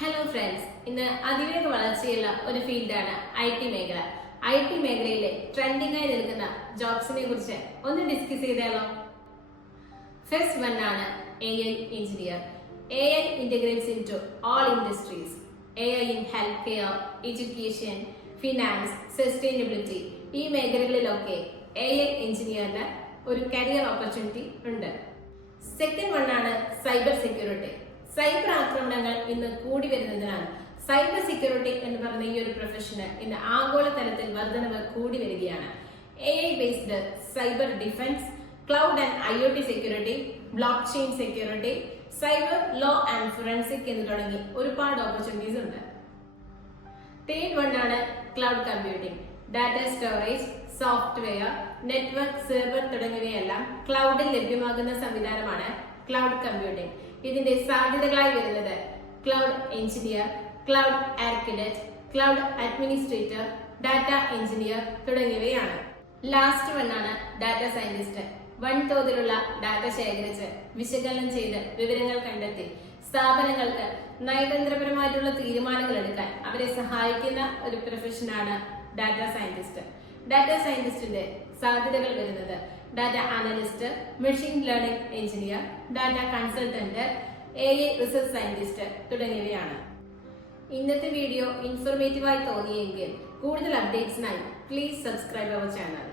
Hello friends, ഇന്ന് അതിവേഗ വളർച്ചയുള്ള ഒരു ഫീൽഡാണ് IT മേഖല. IT മേഖലയിലെ ട്രെൻഡിംഗ് ആയി നിൽക്കുന്ന ജോബ്സിനെ കുറിച്ച് ഒന്ന് ഡിസ്കസ് ചെയ്താലോ? ഫസ്റ്റ് വൺ ആണ് AI engineer. AI integrates into all industries. AI in healthcare, education, finance, sustainability ഈ മേഖലകളിലൊക്കെ AI എഞ്ചിനീയറിന് ഒരു കരിയർ ഓപ്പർച്യൂണിറ്റി ഉണ്ട്. സെക്കൻഡ് വൺ ആണ് സൈബർ സെക്യൂരിറ്റി. സൈബർ ആക്രമണങ്ങൾ ഇന്ന് കൂടി വരുന്നതിനാൽ സൈബർ സെക്യൂരിറ്റി എന്ന് പറയുന്ന ഈ ഒരു പ്രൊഫഷന് ഇന്ന് ആഗോളതലത്തിൽ വർധനവ് കൂടി വരികയാണ്. AI based cyber defence, cloud and IoT security, block chain security, cyber law and forensic എന്ന് തുടങ്ങി ഒരുപാട് ഓപ്പർച്യൂണിറ്റീസ് ഉണ്ട്. തേർഡ് വൺ ആണ് cloud computing. Data storage, software, network, server തുടങ്ങിയവയെല്ലാം ക്ലൗഡിൽ ലഭ്യമാകുന്ന സംവിധാനമാണ് ക്ലൗഡ് കമ്പ്യൂട്ടിംഗ്. ഇതിന്റെ സാധ്യതകളായി വരുന്നത് cloud engineer, cloud architect, cloud administrator, data engineer തുടങ്ങിയവയാണ്. ലാസ്റ്റ് വൺ ആണ് ഡാറ്റ സയന്റിസ്റ്റ്. വൻതോതിലുള്ള ഡാറ്റ ശേഖരിച്ച് വിശകലനം ചെയ്ത് വിവരങ്ങൾ കണ്ടെത്തി സ്ഥാപനങ്ങൾക്ക് നയതന്ത്രപരമായിട്ടുള്ള തീരുമാനങ്ങൾ എടുക്കാൻ അവരെ സഹായിക്കുന്ന ഒരു പ്രൊഫഷനാണ് ഡാറ്റ സയന്റിസ്റ്റ്. ഡാറ്റ സയന്റിസ്റ്റിന്റെ സാധ്യതകൾ വരുന്നത് data analyst, machine learning engineer, data consultant, AI research scientist തുടങ്ങിയവയാണ്. ഇന്നത്തെ വീഡിയോ ഇൻഫോർമേറ്റീവായി തോന്നിയെങ്കിൽ കൂടുതൽ അപ്ഡേറ്റ്സിനായി പ്ലീസ് സബ്സ്ക്രൈബ് അവർ ചാനൽ.